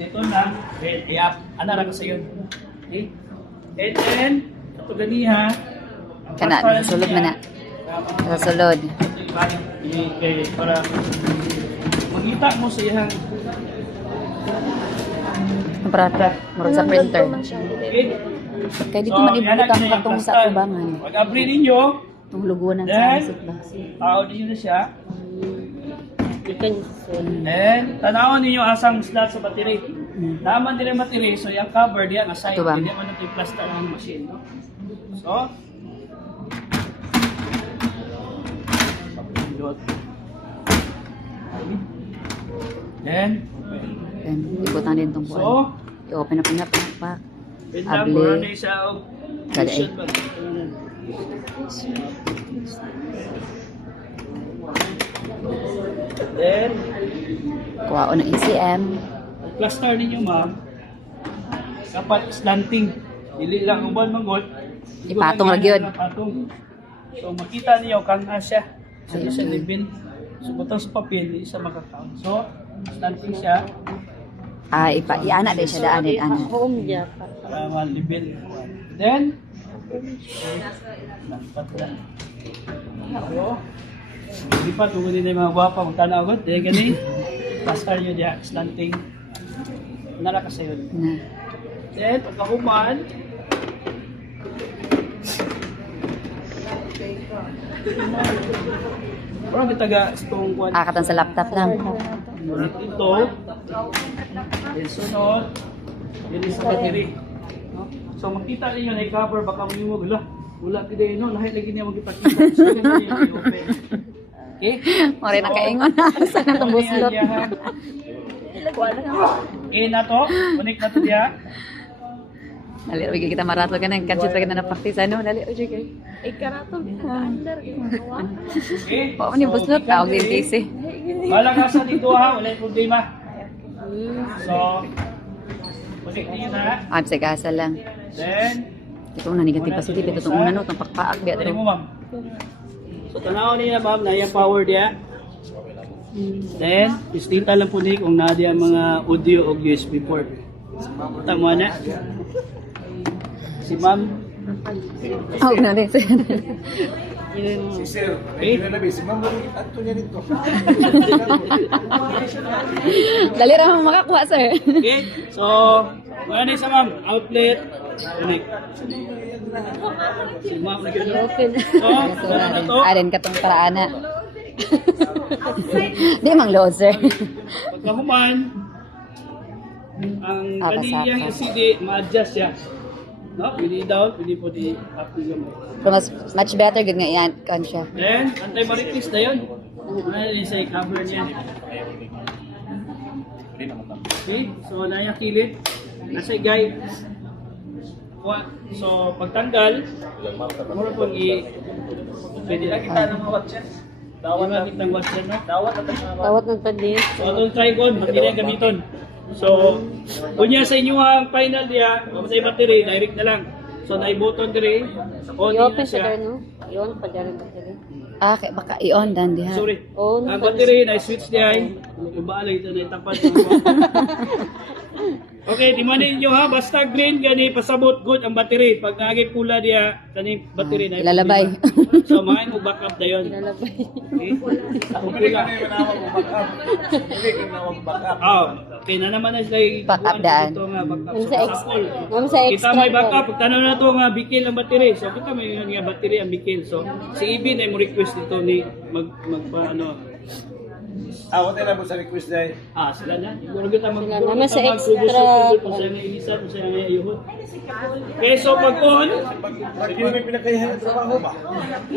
Dito na, i-up. Ano ra ko sa yun? Okay? And then, ito ganiha. Kana, nasulod man na. Nasulod. Okay, para makita mo sa iyang Para murag sa printer. okay? Kaya dito man ibutang katong sa kubangan. Pag-abri ninyo, Itong lugunan sa then, isip ba? tao ninyo na siya. And, tanawon ninyo asang slot sa battery. Naman din ang battery, so yung cover diyan, aside, Ito ba? hindi mo natin plaster ng machine. No? So, then, Then, ibutan din itong buwan. so, I-open na pa. bintang Able. mo na siya og Kada cushion ba? Then, Kuwao ng ECM. ang plaster ninyo ma'am, dapat slanting. Dili lang uban manggol. Ipatong lang yun. Patong. So makita niyo kang siya. So siya libin. So butang sa papel, di siya makakaon. So, slanting siya. Iana din siya daan din. Home niya. Para malibin. Then, lantat na. So, hindi pa tungkol din yung mga guwapa magtanaw agad. Dahil gani, plaster nyo diya, slanting. Nara ka sa'yo. Na. Then, pagkahuman, parang kitaga itong kuwan. Akatan sa laptop lang. Ulit ito. Then sunod, yun is sa battery. No? So makita ninyo na i-cover, baka mo wala today, no? Lahat lagi niya magipakita. So ganun yung i-open. Okay? Mori na kaingon na. Saan na itong buslot? Okay na to. Unik na to diya. Dali, wagi kita marato ka na. Kansit pa kita na practice. Ano? Dali, oje kay. Ay, karatol. Under. Okay? Pao ni buslot. Tawag din PC. Malakasan dito ha. Wala yung problema. So, unik niyo na. Sa gasa lang. Then, Ito na negative positive. Ito itong una no. Itong pakpaak. Biya dali ito. mo ma'am. So, tanaw niya ma'am na yung power diya. Then, istinta lang po ni kung na diya mga audio o USB port. Tama na. Si ma'am. Oh, na rin. Si Sir, Eh? si Ma'am Anto niya dito. Dali ra mo makakuha, sir. Okay? So, ano sa ma'am? Outlet. Connect. Si ma'am. So, ano na to? Alin ka itong paraana. Di mang load, sir. Pagkahuman, ang kaniyang Pasapa. CD, ma-adjust siya. No? Pwede down, pwede po di up to gamay. So, much better good nga yan. Kan siya. Then, anti-maritis na yun. Ano yun sa cover niya. Okay, so naya kilit. Nasa guide. So, pagtanggal, mura po pwede lang kita ng mga watches. Dawat lang kitang watches, no? Dawat at Tawat ng tadis. so, itong trigon, hindi na gamiton. So, kunya sa inyo ang final diya, mamatay battery, direct na lang. So, na-button dire, on na I-open sa siya. gano. I-on pa dyan ang battery. Baka i-on dan diha. Sorry. On. Ang battery, na-switch diya. Yung baalay ito na itapat. Okay, di man ninyo ha, basta green gani pasabot good ang battery. Pag nagay pula diya, kani battery na. Ilalabay. So, mga mo backup na yun. Nalabay. Okay? Ako Pwede pula. ka na yung manawag mo backup. Pwede ka na mag-backup. Oh, okay na naman na sila Backup daan. ito nga backup. Ang So, sa sample. Ang sa Kita extra. may backup, pag tanaw na ito nga bikil ang battery. So kita may yun nga battery ang bikil. So si Ibin ay mo request dito ni magpa Ako tayo na po sa request dahil. sila na. Siguro kita Naman sa extra. kung sa'yo may inisan, kung sa'yo may ayuhon. Okay, so pag on, Pag yun yung pinakayahan ng trabaho ba?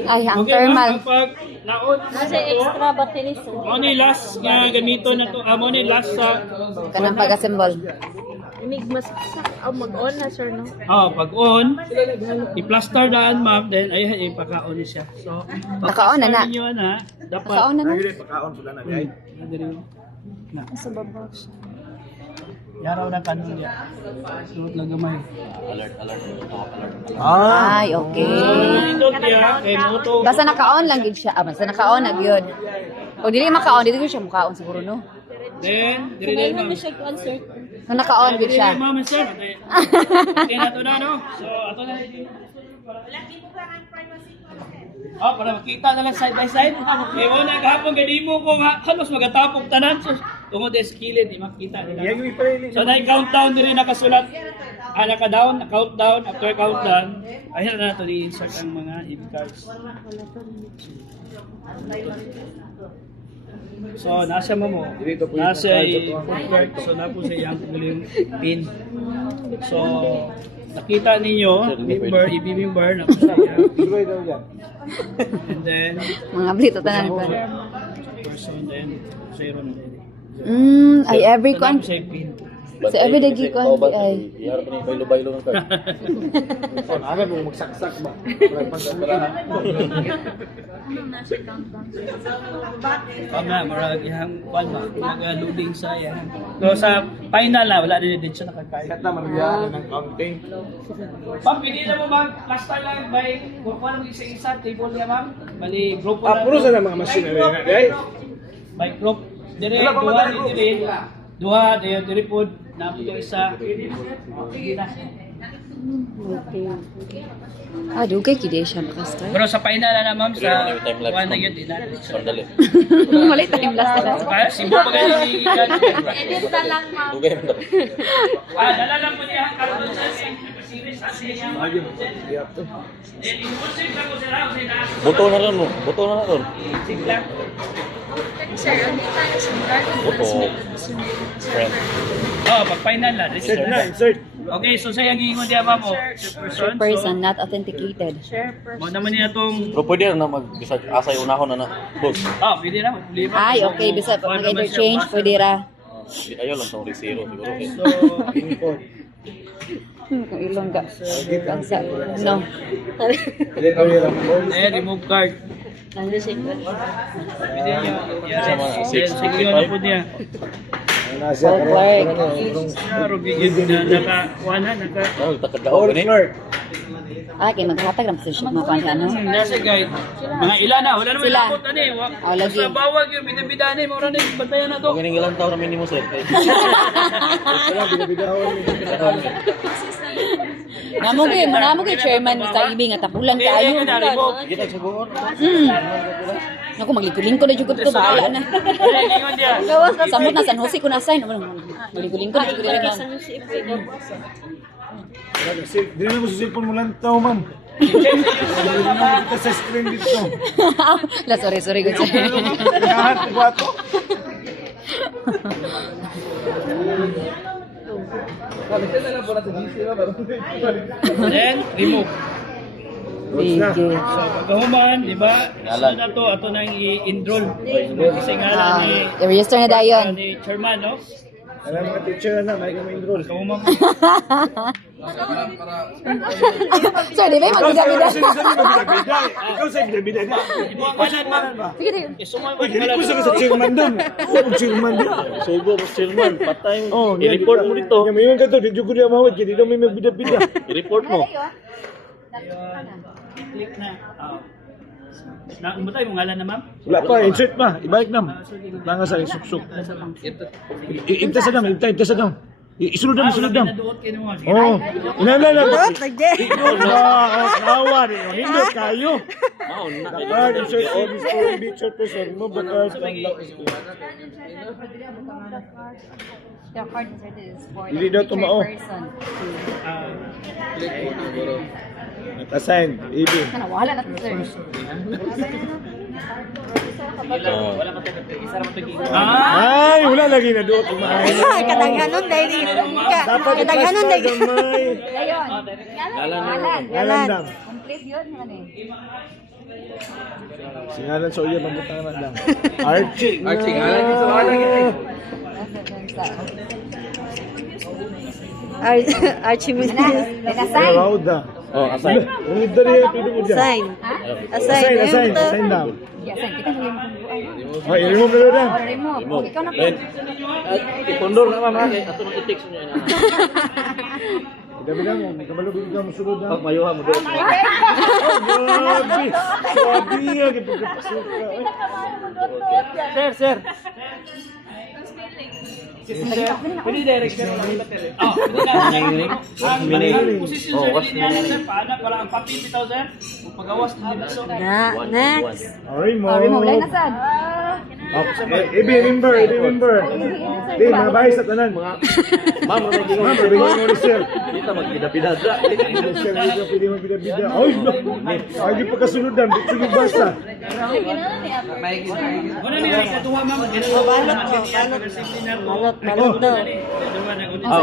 Ay, ang okay thermal. ma'am, pag na-on Nasa na to, extra battery sa. mo ni last nga gamito na to, mo ni last sa Kanang pag-assemble. Enigma sa mag-on na sir no. pag on, i-plaster daan ma'am, then ay ipaka-on siya. So, Naka-on na na. ninyo na, dapat Naka-on na na. Ayun yung pagkaon sila na guys. na. Sa baba. Yaraw na kanon niya. Suot na gamay. Ay, okay. Nindot niya, kay moto. Basta naka-on lang gid siya. Basta naka-on na gyud. Kung dili maka-on, dito siya mukhaon siguro no. Then, dire Ngayon ma'am. na siya concert. Kung naka-on good siya. Ma'am and sir. Okay na to na, no? So, ato na din. Oh, para makita na lang side by side. Kaya mo na kahapon ganimo ko nga halos magatapog tanan. So, tungod sa kilid, di makita nila. So, na-countdown din rin nakasulat. Naka-down, na-countdown, after countdown. Ayun na ito di-insert ang mga EB cards. So, nasa mo mo. Nasa food cart. So, na po sa iyang yung pin. So, nakita ninyo, member, EB member, na po sa iyang. And then, Mga blito tanan ko. person, then, zero na din. Ay every So, con. na po sa iyang pin. So every day gikon di ay. Iharap ni baylo-baylo ng card. Ano mo magsaksak ba? Pag na, marag yung kwan ba, mag-loading sa yan. So sa final na, wala din siya nakakain. Kat naman yan ng counting. Ma'am, pwede na mo mag-last time lang by kung anong isa-isa, table niya ma'am. Bali, group po Puro sa mga machinery na guys. by group. Dire, Wala pa duha, man dire. Duha, dire po. Napo yung isa. Okay na. Dugay kide siya pastor. Pero sa final na ma'am, sa Time lapse, kuwan na ma'am. yun, di na. Sandali. Wala time last na. Kaya, simple pa kayo ni Edit na lang, ma'am. Dugay man daw. dala lang po niya ang karton sa series sa siya. Eh, impulsive lang po sila. Kasi na, Buto na ron mo. Buto na ron. sigla. Sir, ano tayo sa Buto. Friend. Oh, pag final na. Insert na, insert. Okay, so sa yung giingon diya ma'am, Person not authenticated. Mo naman niya tong Pero pwede na mag-bisag asay unahon na na. Boss. pwede na. Problema. Ay okay bisa pag mag-interchange pwede ra. Ayaw lang sa zero siguro. Okay. So, Kung ilong ka. Kansa. No. remove card. Pwede niya. Sama, Yes, sige na po niya. Nasa Rugigid na naka-kuha na, Ano, takad-daog gani? Kay maghatag lang sa siya mga kwan ano. Nasa guide. Mga ilan na, wala naman Sila. nakot na eh. Lagi. Sa bawag yung binabida na eh, maura na yung bantayan na to. Huwag ganing ilang taon na minimum sir. Namo kay chairman sa IB nga tapulan kayo. Kita sa buhon. Naku maglingko-lingko na jud ko to bahala na. Ingon diya. Samot na San Jose ko na sign. Maglingko-lingko na jud ko diri. Di na mo sa cellphone mo lang tao, ma'am. Kita sa screen dito. La sorry good sir. Lahat, bato. Then, remove. Sige. So, pagkahuman, di ba? Ngalan. So na to, ato nang i-enroll. Kasi ngalan ni, I-register na dayon. ni chairman, no? Alam mga teacher na, may kami enroll. Pagkahuman po. Sir, di ba yung magbida-bida? Ikaw sa bida-bida niya. Ikaw sa chairman ba? Sige, sige. Isuman Uy, hindi ko sa chairman doon. Huwag chairman doon. Sugo mo chairman, patay. Oh, I-report mo dito. Yung mayon ka to, di ko na mawad. Hindi daw may magbida-bida. I-report mo. Click na. Nakumbutay mo ngalan na, ma'am? Wala pa, insert pa. Ibalik nam. Langa sa suksok. Inta sa dam, inta sa dam. Isunod dam, isunod dam. Naduot kayo mo. Oo. Inala na. Ikot ba? Kawa rin. Hindot kayo. Dapat, insert all this for picture person mo. Baka The card is for Hindi daw tumao. Natasign, Ibi. Wala na to, sir. Wala ka tayo. Isa naman ito. Ay, wala lagi na doon. Kadaghanon dahil Dapat kadaghanon i-pasta dahil gamay. Ayun. Ngalan. Ngalan dam. Complete yun. Ano eh. Singalan sa uyan, mabutangan na lang. Archie. ngalan din sa wala. Archie mo Nag-assign. Rauda. Oh, asay. Ang idari yung pido mo dyan. Assign. Assign, assign. Assign daw. Yes, sir. Kita na yung Ay, i-remove na doon. remove. Ikaw na po. Then, ipondor na ma'am ha. Ato nang i-text mo yan. Gabi lang, kamalugin ka musulod na. Pag mayuha mo doon. Grabe! Grabe yan, ipagkapasok ka. Sir. Pwede direct ka lang kita pero. Oh, pwede na. Ang position sir linya sir paana para ang papi bitaw sir. Kung pagawas ng biso. Next. Remo. Remo, wala na sad. Remember. Di, mabay sa tanan. Ma'am, may gingon. Ma'am, bigyan mo ni sir. Kita magpida-pidada. Sir, pwede magbida-bida. Ay, no. Ay, di pa kasunodan. Bitso yung basa. Wala ni ay katuwa ma'am. Balot ko. Balot daw.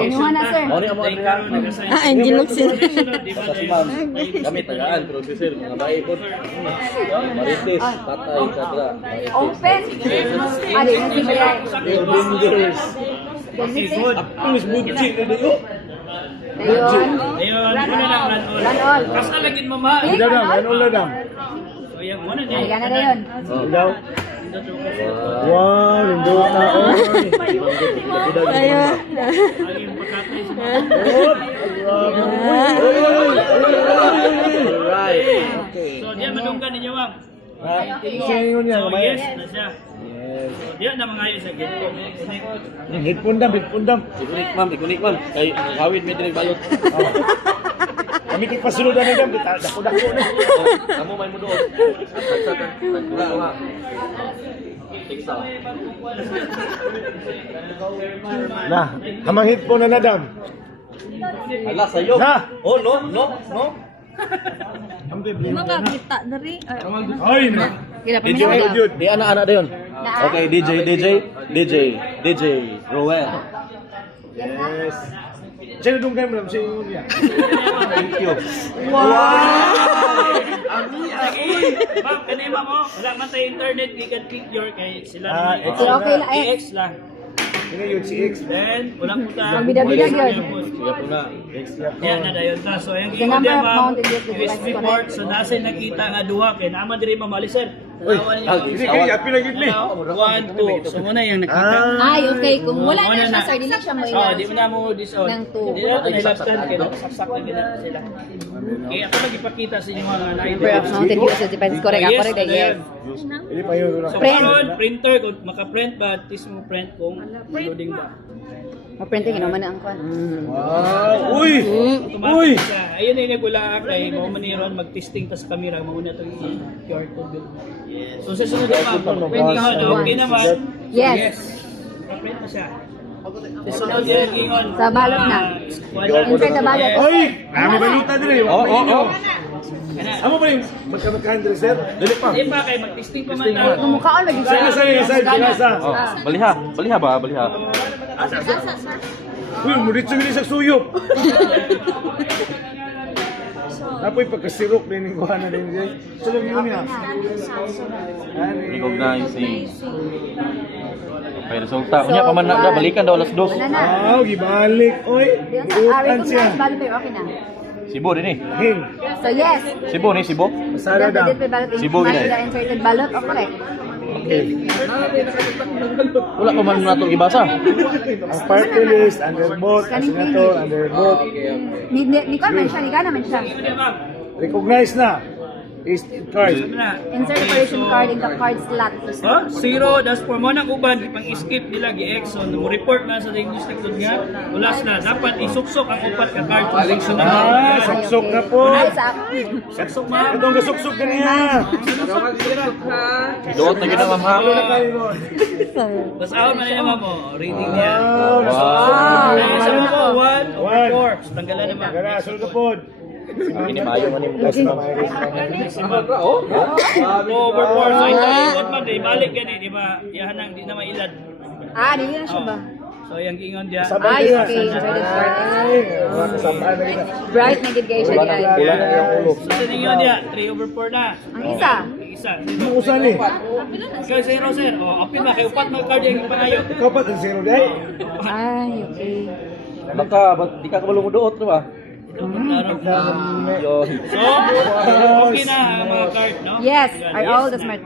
Inuha na, sir. Mao ni amo Angel Luxin. Kasi ma'am, kami tagaan, pero si sir, mga bae po. Marites, patay, sadra. Open. Adi, nasi ba yan? Binders. Pulis budji na dito. Ayun. Ayun, muna lang run all. Run all. Kasi lagin mama. Ladam, ano ladam? So yan muna Ay, niya. gana na yun. Daw. Wow, lindo na. Ayun. Ang pagkatay sa mga. Alright. So diyan madunggan ninyo ma'am. Sino niya, So kamay? yes na siya. So diyan na mga ayos sa gito. Headphone dam. Ikunik ma'am. Kay hawid may direk balot. Kami kipasunodan na dam. Dako-dako na. Kamu may muduot. Wala, wala. Tiksa. Nah, hamang headphone na dam. Ala sayo. Na! Oh, no. Makakita na rin. Ay, na. Kira pa DJ, minyo. di anak-anak na yun. Okay, DJ, Roel. Yes. Sino dong kayo mo sino niya? Thank you. Ma'am, kanima mo. Wala man tayo internet. Di can pick your kay sila. Pero okay lang eh. X lang. Ini yung si X. Then, wala po tayo. Ang bidag-bidag yun. Sige po na. Yan na dayon ta. So yung The gingon number diyan of ma'am, mounted youth with USB devices port. So nasa nakita nga duha kay naman diri mamali sir. Uy, Tawanan niyo. hindi kayo apil lagi ni. 1, 2. So muna yung nakita. Ay, okay. Kung wala Muna na siya, sir, dili siya mo Oh, di mo na mo disown. Ng two. Di na ito nilapsan kaya saksak na gina sila. Kaya ako nag-ipakita sa inyo mga Number of mounted youth with devices. Correct, Yes, correct. ano Yes. yan. Ini pa yun. So Print. karon printer kung maka-print ba, at least mo print kung loading ba. Ma-printing, inuman na ang kwan. Wow. Uy. Automatic siya. Ayun na yung nagula kay mo maniron mag-testing ta sa camera mauna to QR code build. So sa sunod na ma'am, pwede ka okay naman. Yes. Print na siya. Sa sunod yan, ingon. Sa balot na. Insert the balot. Oy, kami baluta din eh. Oo. Amo ba yung magkamakahan din sir? Dali pa. Di pa kay mag-testing pa man tayo. Kumukhaan lagi siya. Sa. Oh, baliha ba? Uy, muritso gini sa suyop. Napoy pagkasirok din yung kuha na din siya. Salam yun niya. Recognizing. Okay, resulta. Unya pa man na balikan daw alas 2. Wala na. Wow, gibalik. Oy, iutan siya. Recognize balot pero okay na. Sibo din eh. Hing, So yes. Sibo. masara Did dam. the balot Sibo gina. inserted balot o correct? Wala pa man na itong ibasa. Ang party list, under vote, senator, under vote. Ni kwan man siya, ni gana man siya. Ano ma'am? Recognize na. Is card. Na. Insert operation card in the card slot. Oh, 0 das for mo nang uban ipang skip nila gi-X so mo report na sa English tekton nga ulas na dapat isuksok ang upat ka card sa Suksok na po. Ay, sa suksok ma'am. Itong kasuksok ka niya. Doon na gina ma'am ha. Bas ahon man niya ma'am oh, reading niya. Wow. Sa mo 1 over One. 4 tanggalan na ma'am. Gara, sulod na po. Ini mayo man yung Over 4 so ito ikot man di balik gani di ba yahanang di na mailad. dili na siya ba? So yang ingon dia Ay, okay. Inserted card. Kasamaan na kita. Bright na gid guys siya di ay. Wala na yung ulo. so sa ninyo dia 3 over 4 na. Ang isa. Isa. Ang usan ni. Kaya 0 sir. Oh, apil na kay upat na card yung pangayo. Ikaw pa itong zero day. Ay, okay. Baka di ka kabalo mo doot ba? Yo. Yo. So, okay na ang mga card, no? Yes, are all the smart.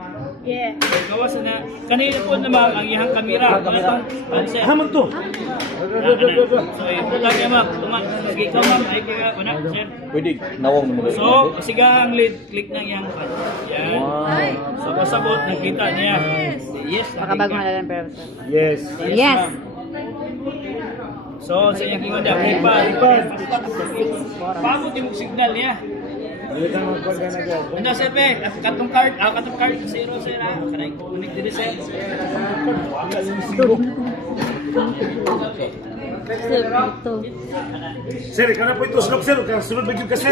Yeah. Gawas na. Kanina po naman ang iyang kamera. Answer. Hamon to. So, ito lang yan, ma'am. Tuman. Sige, ikaw, ma'am. Ay, kaya, wala, sir. Pwede, nawang mo. So, siga ang lead. Click ng yang. Yan. So, pasabot, nakita niya. Yes. Makabagong halalan pero sir. Yes. Yes. ma'am. So, sa iyang kingon niya, lipad. Pagod yung signal niya. Ano, sir, be? Katong card. Katong card. Zero, sir, ha? Kanay, connect din, sir. Sir, ito. Sir, ikaw na po ito. Sir. Sunod ba yun ka, sir?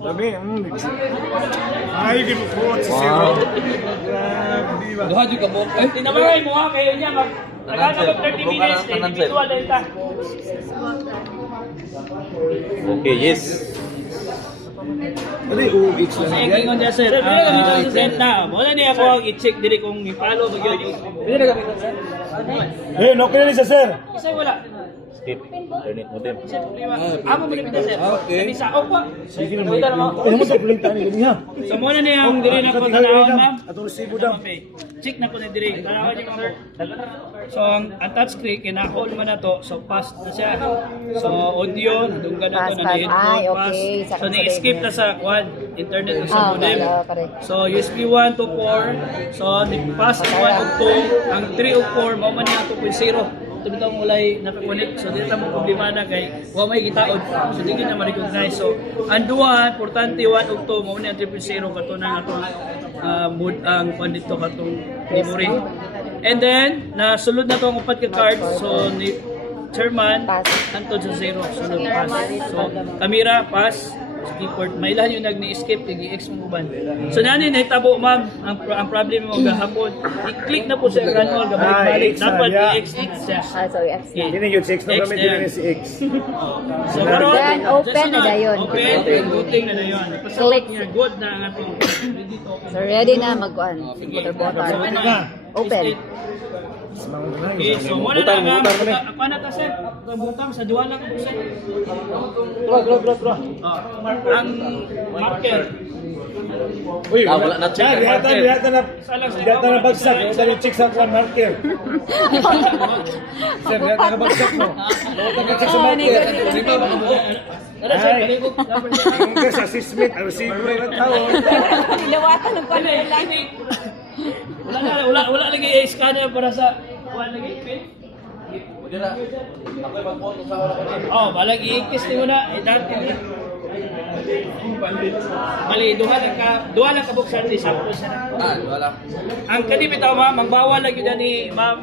Sabi, ay, di mo po si Sir. Grabe, di ba? Duha jud ka mo. Tinamaray mo, ha? Kayo niya, nagkakabag 30 minutes. Individual, delta. Okay, yes. Ano yung UX Sa lang iyang yan? kingon niya, sir. Delta. Muna niya ako i-check diri kung i-follow. Pwede na gamitin, sir. Eh, okay na siya, sir. Isa wala. Skip. Internet modem. Amo mo dito, sir. Kasi sa pa. Sige na, may ano mo sa kulitan ni Gamiha? So muna niya ang diri na ko tanawon, ma'am. Atong resibo daw. Check na ko na diri. Tanawon niyo, sir. So ang touchscreen kina-hold mo na to. So fast na siya. So audio nadunggan na to Fast, na fast. headphone Ay, fast. okay. So ni-skip na sa quad internet na sa modem. pare. So USB 1 to 4. So ni-pass 1 ug 2. Ang 3 ug 4 mao man niya 2.0. Ito bitaw mulay nakakonect. So dito mo problema na kay wa may gitaod. So di na ma-recognize. So ang duha importante 1 ug 2 mao ni ang 3.0 kato na atong mood ang kwan dito katong memory. And then nasulod na to ang upat ka card. So ni chairman antod sa 0 sulod pass. So camera pass keyboard may ilan yung nagni-escape i-X mo ban. So nani nahitabo ma'am ang problem mo gahapon. I-click na po sa manual gabalik-balik X dapat na, yeah. i-X siya. Sorry, X. Okay. Hindi yung 6 na gamit din si X. So karon Then, open na dayon. Open and booting na dayon. Pasalik niya good na ang atong ready to open. So ready na magkuan. Butter. Open. Okay, so muna na nga. Ako na ta sir. Butang sa duwa lang po sir. Ang marker. Uy, Wala na check. Dihatan na bagsak. Wala na check sa kwan marker. Sir, dihatan na bagsak mo. Wala na check sa marker. Tara sir, Ay. palibog. Yung ka sa sismit, ang receiver ng tao. Ilawatan ng kwan lang. Wala lagi i-scanner para sa wala lagi pin. Oh, balag i-kiss ni mo na. Dati niya. Mali, duha lang ka buksan ni sample siya. Wala. Ang kani bitaw ma'am, magbawal lagi ni ma'am.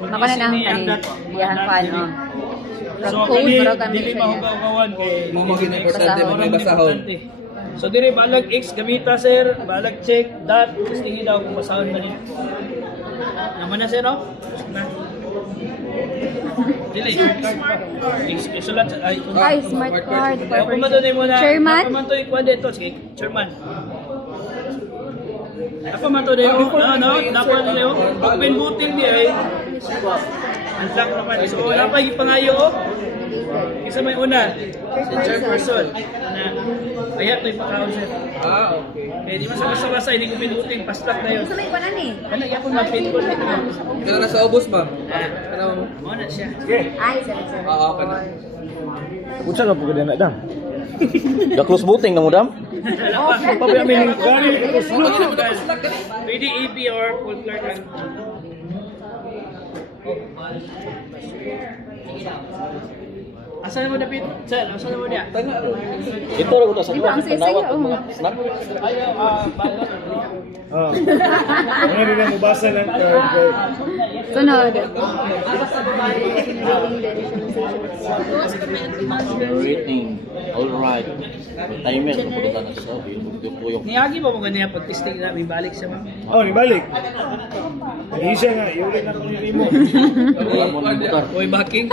Mako na lang kani. Diyan kwan oh. So, Code, kani pero kami dili siya niya. mahugawan kay Mo importante mo may basahon. So dire balag X gamita sir, balag check dot gusto niyo daw kung basahon ba niya. Naman na sir no? Na. Dili. Isulat ay Ay, smart card. Ako man doon mo na. Chairman? Ako man to ikuan dito sige, chairman. Ako man to dito. Dapat niyo. Pag pinbutin di ay unlock naman. So wala pa ipangayo oh. Isa may una, si chairperson na kaya ito ipakaon sir. Okay. Eh, di masabasa-basa, hindi ko pinuting, pastak na yun. Gusto mo ikwanan eh. Ano, iya kong mag-pinball dito. Kaya na sa ubos, ma'am. Ano, muna siya. Ay, sorry. Okay na. Unsa ka po ka na dam? The close booting na mo, dam? Papi amin gani. Pwede EP or full clerk. Asan mo na pit? Sir, asan mo niya? Ito rin ko sa Di ba, ang saya-saya, oh. Snap. Ayaw, balat. Oh. Ano din ang mabasa ng card? Sunod. Rating. Alright. Timer. Napunta na sa yung Niyagi ba mo ganyan pag testing na may balik siya ma'am? Oh, nibalik. Hindi siya nga, iulit na kung yung mo. Oy, backing.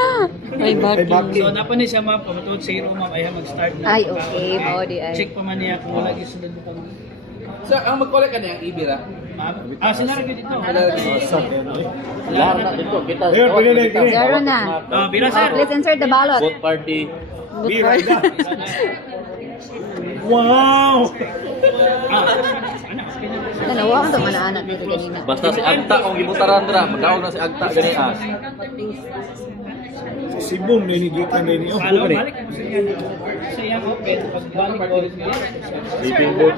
Ay, Ay, bakit? bakit? So, napa ni siya ma'am, pagkatod zero ma'am, ay mag-start na. Ay, okay. Mao di ay. Check pa man niya kung wala gisunod mo kung So, ang mag-collect ka na yung ibira? ma'am. Sinaragyo dito. Lahat na dito. Kita. Ayun, pwede na, pwede. Zero na. Bira sir. Let's insert the ballot. Both party. Good card. Wow! Dalawa ang anak dito ganina. Basta si Agta kung gibutaran dira, magawag na si Agta gani ah. Si Boom na inigikan na niyo. Ano, balik ko sa inyo. Sa iyang open, pagbalik ko. Living boat.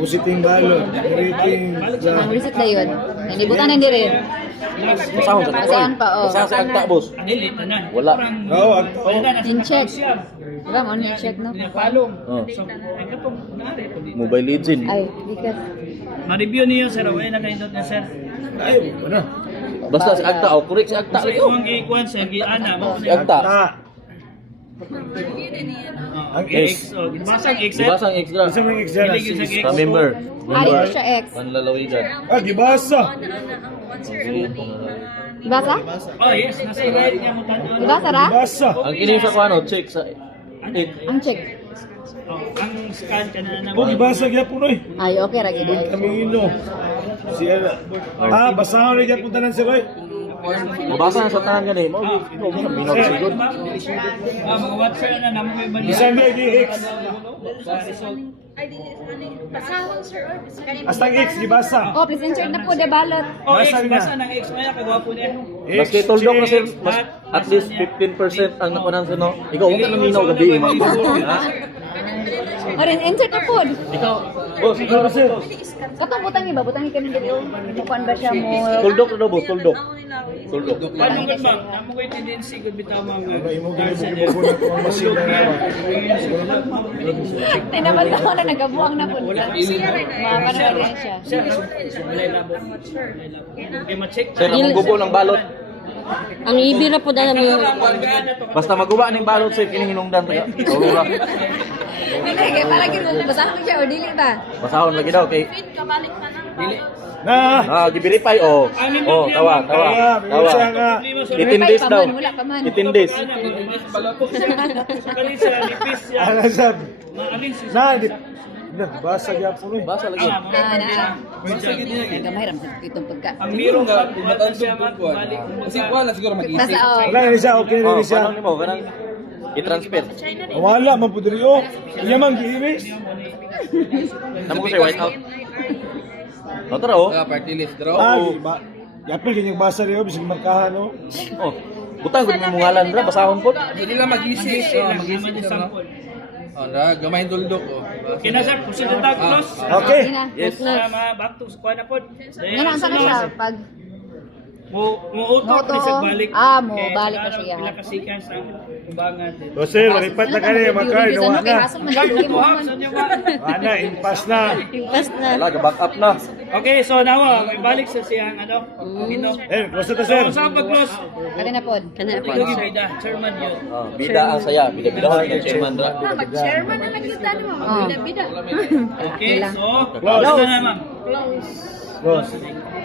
Positing balon. Rating. Ang reset na yun. Nalibutan na hindi rin. Basahon sa Basahon pa, oh. Basahon si Agta, boss. Dili, tanan. Wala. Oo, In-check. Diba mo check no? Palong. Oh. So, ay katong nari po dito. Mobile Legend. Ay, because Ma-review niyo sir, away na kayo doon sir. Ay, ano? Basta si Agta, oh, correct si Agta. Sa iyong gikuan sir, giana mo. Si Agta. Ang X, oh, basang X sir. Dibasang extra. Isa mga extra. Dili sa X. Ka-member. dito siya X. Panlalawigan. Ah, gibasa. Dibasa? Oh yes, nasa right niya mo tanan. Dibasa ra? Gibasa. Ang kining sa kuano, check sa Ang check. Oh, ang scan ka na Oh, gibasa gyapon oy. Ay, okay ra gid. Kamino. Siya. Ah, basahon ni gyapon tanan si Roy. mabasa na sa tanan gani. Mao minaw sigod. Mga WhatsApp na namo kay balik. Bisan di GX. Sa result. Hasta ang X gibasa. Oh, please insert na po the ballot. Oh, X, Basa na. basta ng X, maya kagwapo niya. X, Maski tuldok na sir, X. mas at least 15% ang nakunan sa no. Ikaw wala nang minaw gabi mo. Ha? O rin, insert na po. Ikaw, boss, ikaw kasi. Katong butang iba, butang ikan dito. Mukuan ba siya mo? Tuldok na daw, boss, tuldok. Tuldok. Paano ba ma'am? Namo ko'y tendency gud bitaw ma'am. Ano imo gani mo na kung masin na. Tinaman ako na nagabuang na po. Mga pa rin siya. Sir, wala labo. Okay, ma-check. Sir, ang gubo ng balot. Ang ibira po dala mo yung Basta maguba ning balot sir kining hinungdan taga. Tulura. Hindi, kaya palagi mo. Basahan mo siya o dili ba? Basahon lagi daw kay. Na. Ah, gi-verify oh. Oh, tawa. Siya nga. 18 days daw. Wala pa man. 18 days. Kali sa nipis siya. Ano sab? Maalin si Na, di. Na, basa gyapon oy. Basa lagi. Nagamay ram sa itong pagka. ang mirong ka, matan siya balik. Kasi wala siguro Basta o. Wala ni siya, okay Oh, ni siya. paano nimo kanang i-transfer? Wala man pud diri oh. Iya man giiris. Namo ko sa white out. Tara oh. Ah, ba. Yapil kanyang basa rin oh, bisig markahan oh. Oh. Butang gud mo ngalan dra basahon pod. Hindi lang mag-isip. Mag-isip yung sample. Gamay tuldok oh. Kinasar, kung sino taglos. Okay. Yes. Back to squad na po. Nga na, saan na siya? Pag Muuto Muuto. ni sa balik. Ah, balik pa siya. Pila kasikan sa kumbangan. So sir, maripat na kani makay Ano gawa kay na. hasol man lagi mo man. Ana, impas na. impas na. Wala back up na. Okay, so nawa, balik sa siyang ano, Pino. Close na sir. So, sa pag-close, Kani na pod. Kana po. ikaw gibida, chairman yun. Oh, bida ang saya, bida-bidahan ng chairman dra. Mag-chairman na naglutan mo. Oh. Bida-bida. Okay, so, Close. close na naman. Close.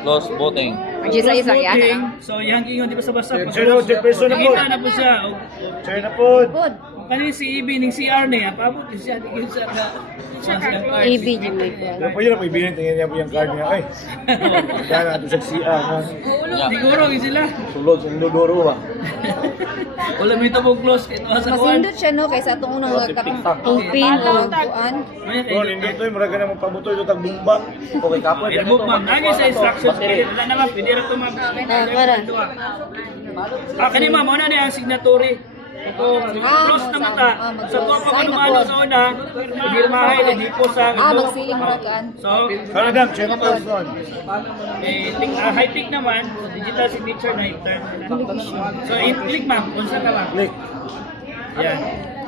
Close voting. Mag-isa-isa kaya Voting. na. So, yung ingon, di ba sa basa? Sir, no, check person na po. Nakita na po siya. Sir na po. Pod. Kanina si Ibi, ng CR niya, pabot din siya. Di ko siya na. AB Jimmy. Pero pa yun, ibilin, tingnan niya po yung card niya. Ay, kaya natin sa CR. Siguro, sila. Sulod sa Indodoro ba? Wala may tabong close. Ito sa kuwan. Masindot siya no kaysa atong unang TikTok. open o kuan. Doon, hindi ito, maraga naman pabuto ito, tagbumba. Okay, kapoy. Pinabok ma'am. Lagi sa instructions. Wala na ma'am. Pwede rin ito ma'am. para. Kanina ma'am, ano na yung signatory? Ito, close na mata. Sa tuwa pa manumano sa una, pirmahay na di po sa Magsiling mo kan. So, Kanadam, check na person. high-tech naman, digital signature na intern. So, click ma'am, kung saan ka ma'am. Click. Yan,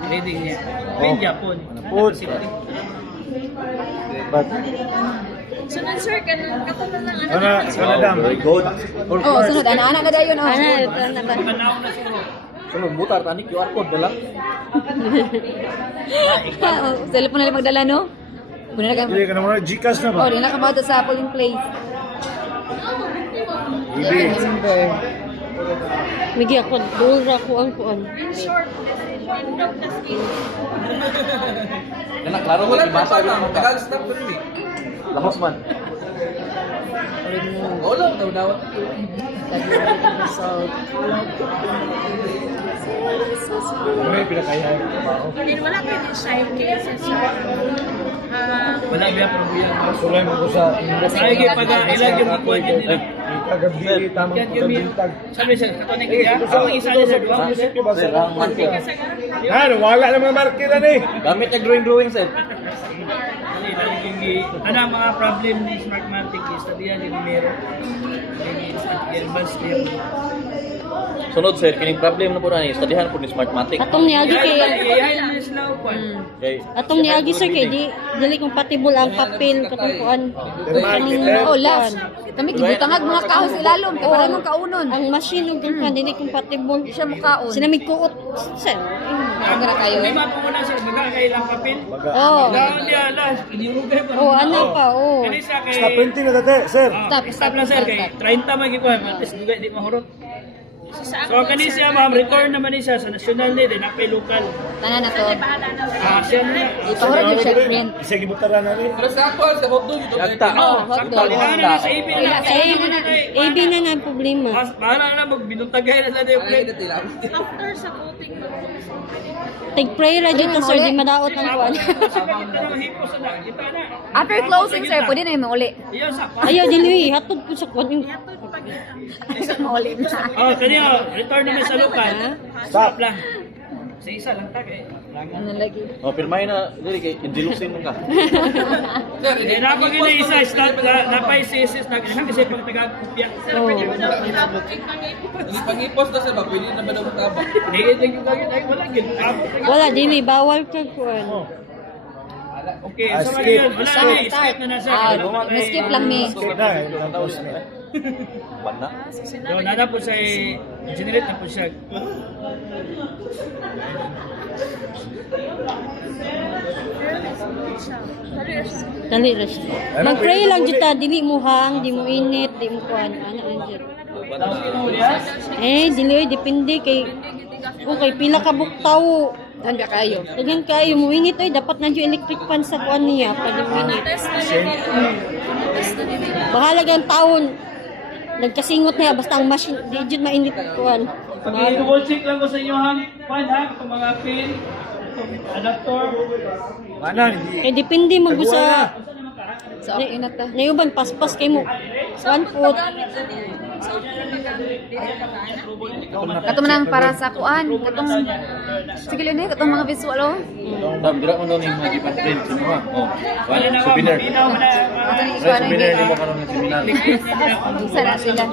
reading niya. Pin Japon. Put. But, Sunod sir, katunan lang Kanadam. Very good. Oh, sunod ana na dayon oh. Ano ba? Manaw na siguro. Sunod butar tani QR code na lang. Cellphone na lang magdala no. Muna na Hindi ka naman, Gcash na ba? Oh, di na kabato sa polling place. Ibi. Migi ako, dura ko ang kuan. Kana klaro ko ibasa gyud mo. Tagal stop ko ni. Lahos man. Wala, daw-dawat. Result. May pinakaya yung trabaho. Hindi, wala kayo din siya yung cases sa Wala biya pero biya. Sulay mo ko sa Ay, pag-ilag yung ikuan yun nila. kagabi, tamang Yan yung pagkabintag. sabi siya, katonik niya. Ang isa niya sa duwa. Munisipyo ba Sir, sir? ang marker. Ano, wala naman markira ni. Gamit na drawing, sir. Ano ang mga problem ni Smartmatic is tadiyan yung numero. Advance niya. Sunod, sir, kining problem na po na ni, studihan po ni Smartmatic. Atong niagi kay Iyayin na sila upuan. Okay. atong niagi sir kay dili compatible ang papel katong kuan. Oh, last. Kami gibutangag mga kahoy sa ilalom. Kaya para mong kaunon. Ang machine ug yung kuan dili compatible. Di siya mukaon. Sinamig kuot sir. Magara kayo. May mapuna sir, magkakailang kapil. Oh. Dahil niya, last, inirugay pa. Oh, ano pa oh. Kani siya kay... Stop printing na dati, sir. Stop lang sir, kay 30 magikuan. Matis, di mahurot. So, kani siya ma'am, return naman niya sa national ni, din apay local. Tanan na to. Siya na. Ipahurot yung siya print. Isa gibutaran na ni. Pero sa ako, sa hotdog, ito. Yagta. Sakto, lihanan na sa ibig na. Sa AB na nga ang problema. Mas, bahala na magbinutagay na sila yung plate. Take prayer ra jud to sir di madaot ang kuan. Sa bakit na naman hipos na, kita na. After closing, sir, pwede na yung mauli. Iyon sa Ayaw dili hatod ko sa kuan yung Mauli na. Oh, kaniya, return naman sa local. Stop lang. Sa isa lang ta kay. Ano lagi? Oh, pirmahin na, dili kay injilusin mo ka. Sir, Eh, napag ina isa, start na, napay sisis na, kasi pang taga-kopya. Ang pangipos na sir, ba? Pwede na ba daw mataba? Hindi, yung gagawin, ay wala, wala dili bawal ka kuan. Okay, Ah, so skip. yun, wala na, skip na na sir. Skip lang ni. Skip na, tapos na. Banda. So, nana po siya, generate na po siya. Dali ra siya. Mag-pray lang jud ta dili mo hang, di mo init, di mo kuan ana anjir. Dili oy, depende kay okay pila ka buktaw. Saan ka kayo? Daghan kayo mo init oy, dapat na jud electric fan sa kuan niya pag mo init. Bahala gang taon. Nagkasingot niya basta ang machine di jud mainit kuan. Double check lang ko sa inyo hang, pan ha, itong mga pin, itong adapter. Mana, hindi. Kay depende mo sa Sa okay na ta. nayuban paspas kay mo. 1 foot. Kato man ang para sa kuan. Katong, sige lang eh, katong mga visual oh. Dam, dira mo daw ni mga ipa-print sa mga. Oh, Wala na ba, souvenir. pinaw mo na. Kato ni Right, Iswara souvenir hindi. ni mo karon ng seminar. Isa na sila.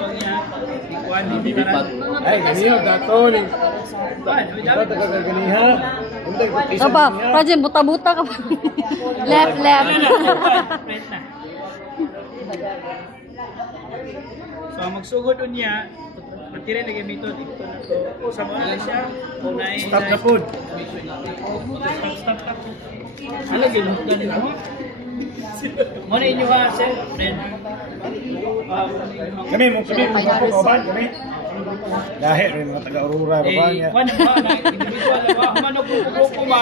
Bibipad. Ay, ganiyo, dato ni. Dato kagaganiha. Untay, isa Aba, niya. pa dyan, buta-buta ka pa. Left, left. So, magsugod niya, matira na gamito dito na to. Sa mga na siya, unay. Stop na po. Stop. Ano, ginutan mo? Muna inyo ha, sir. Friend. Kami mo kaban, kami. Dahil rin mga taga-Aurora, baba niya. Kwan ba, na individual na ba? Humano po ba?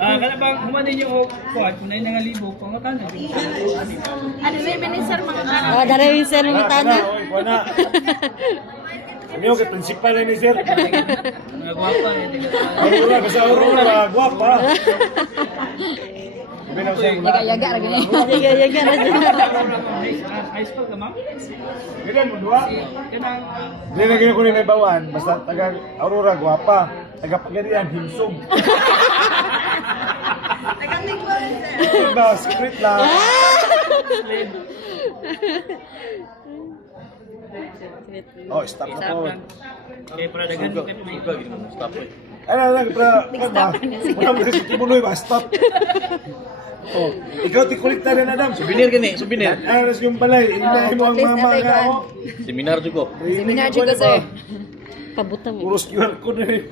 Kana bang humanin niyo o kuwan, kung na yung nangalibo, pangatan na. Ano na yung minister mga Oh, dara yung sir ng tana. Oy, kuana. Kami yung principal ni sir. Mga gwapa. Aurora, kasi Aurora, guwapa. Sabi na siya, Yaga-yaga ra gani. Yaga na dyan. High school ka, ma'am? Ganyan mo, duwa. Kanang, Hindi na ganyan ko rin may bawan, basta taga Aurora, guwapa. Taga Pagarian, himsog. Diba, secret lang. Oh, stop na po. okay, para dagan mo kayo may iba. Stop eh. Ano lang, ba? Wala mo kasi timuloy ba? Stop. Oh, ikaw tikulik na rin, Adam. Souvenir gani, souvenir. Aras yung balay, inahin mo ang mama nga ako. Seminar jud ko. Seminar jud ko, sir. Pabuta mo. Puros QR code na rin.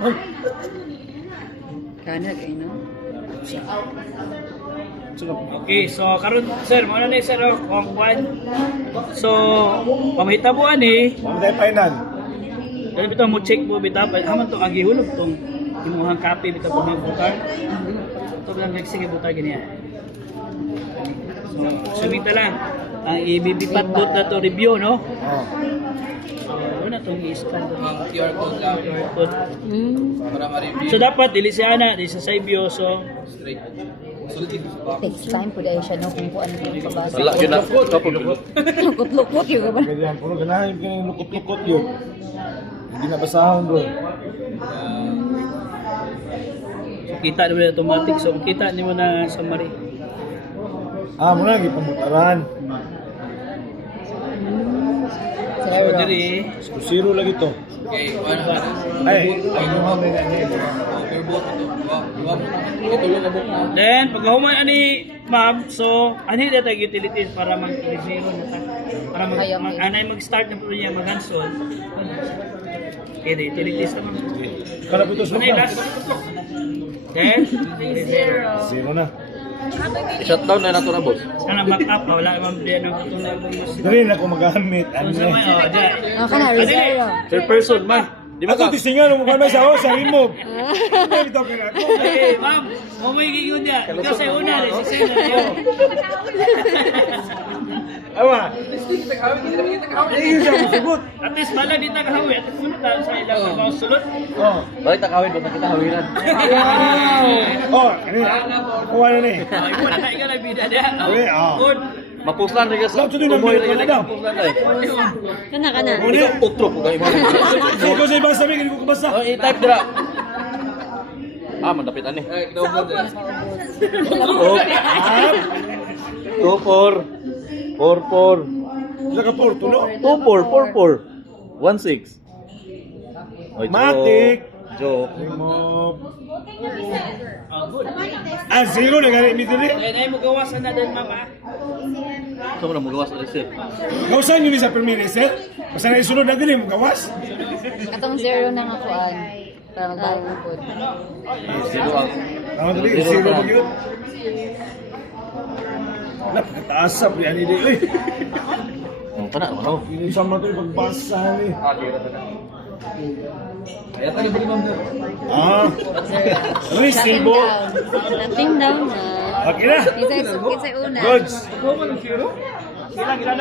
Kana kay no. Okay, so karon sir, mo na ni sir kung kwan. So, pamahitabuan Mama tayo final. Dali bitaw mo check mo bitaw haman to ang gihulog tong imuhang copy bitaw po ng butar. To lang sige butar gani. So, sumita lang. ang ibibipat-bot na to review, no? Oh. Ano na itong i-scan to? Ang QR code lang. QR code. Para ma-review. So dapat dili si Ana, di sa Saibio, so Straight. Sulit dito sa box. Takes time po dahil siya no kung ano yung kabasa. Wala, yun na. Kapag Lukot-lukot yun ba? Ganyan, puro ganahin ka yung lukot-lukot yun. Hindi nabasahon bro. kita naman yung automatic. So kita ni mo na summary. Ah, muna, ipamutaran. So diri, Zero lagi to. Okay, one. Ay, ay, yung hamay na niya. Per boat ito. Dua. Ito lang na book na. then pagkahuman ani ma'am, so ani data utilities para mag-zero na ta. Para anay mag-start ng proyekto mag-cancel. Okay, the utilities naman. Kanapitos mo Ano yung na. last? Then, zero. Zero na. shutdown na nato na, boss. Sana back-up, wala naman din ang katunay mo yung Dali na ako magamit. Ano Kung sa may, na? dyan. Ka na, reserve. Third person, man. Di ba Ako ka? tisingan mo kung sa sa remove. Hindi ito ka na. Okay, ma'am, mamigay yun niya. Ikaw sa una, si Sena. Awa. Kita kahawin, kita kahawin. Hindi siya masugot. At least bala di na kahawi. At least muna tayo sa ilang mga sulot. Oh. Bakit takawin ba kita hawiran? Oh, ano yan? Kuha na ni. Ay, muna na ikaw na bida niya. Okay, oh. Good. Mapuslan rin ka sa Lahat sa doon, tumoy nabili rin ko ka na. mapuslan na eh. Kana kana. Muna. Ikaw utro ko kayo mga. Ikaw sa ibang sabi, hindi ko kabasa. Oh, i-type dira. Ah, mandapit ani. Eh, double din. Oh, Ah, 24 44 sila ka porto, no? 24 44 16. Oy, Matik. Joke. Remove. Ah, zero na gani dito ni. Then, ay mo gawasan na din, mama. So, mo na magawas na sir. Gawsan yun sa permit, sir. Basta na isunod na din, gawas. Katong zero na nga kuan. Para magbayad ng food. Zero ang. Ano dali, zero mo yun. Napakataas sa priyan ni Uy, Ang pana, ano? yun sa mga ito yung pagbasa ni. Kaya tayo bali ma'am sir. Ah, resibo. Nothing down na. Okay na. Kinsay una. Goods. Sila, gila